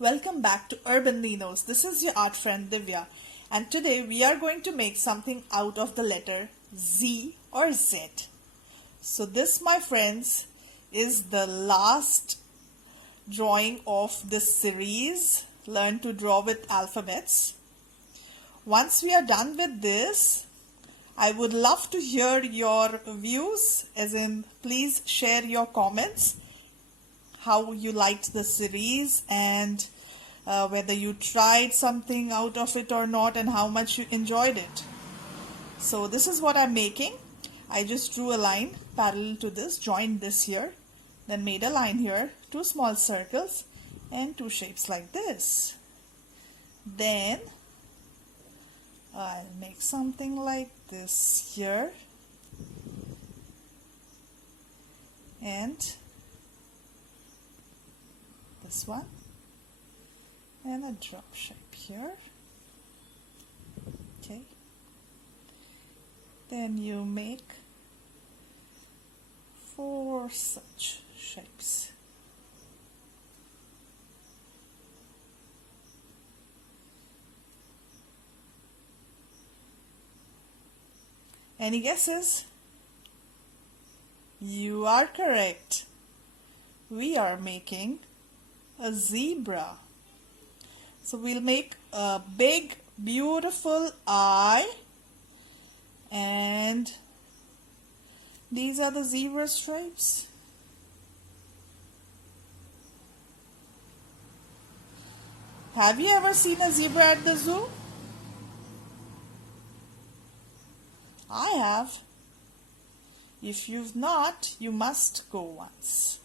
Welcome back to Urban Ninos. This is your art friend Divya, and today we are going to make something out of the letter Z or Z. So this, my friends, is the last drawing of this series, Learn to Draw with Alphabets. Once we are done with this, I would love to hear your views, as in please share your comments, how you liked the series and whether you tried something out of it or not and how much you enjoyed it. So this is what I'm making. I just drew a line parallel to this, joined this here, then made a line here, two small circles and two shapes like this. Then I'll make something like this here and this one and a drop shape here. Okay, then you make 4 such shapes. Any guesses? You are correct. We are making a zebra. So we'll make a big beautiful eye, and these are the zebra stripes. Have you ever seen a zebra at the zoo? I have. If you've not, you must go once.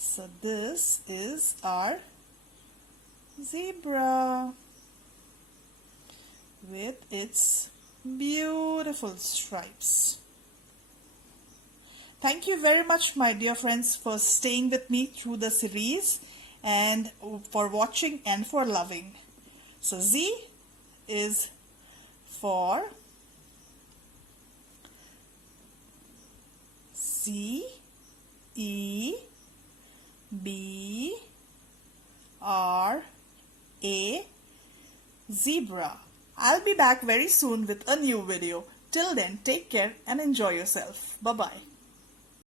So this is our zebra with its beautiful stripes. Thank you very much, my dear friends, for staying with me through the series and for watching and for loving. So Z is for C, E, B, R, A, zebra. I'll be back very soon with a new video. Till then, take care and enjoy yourself. Bye-bye.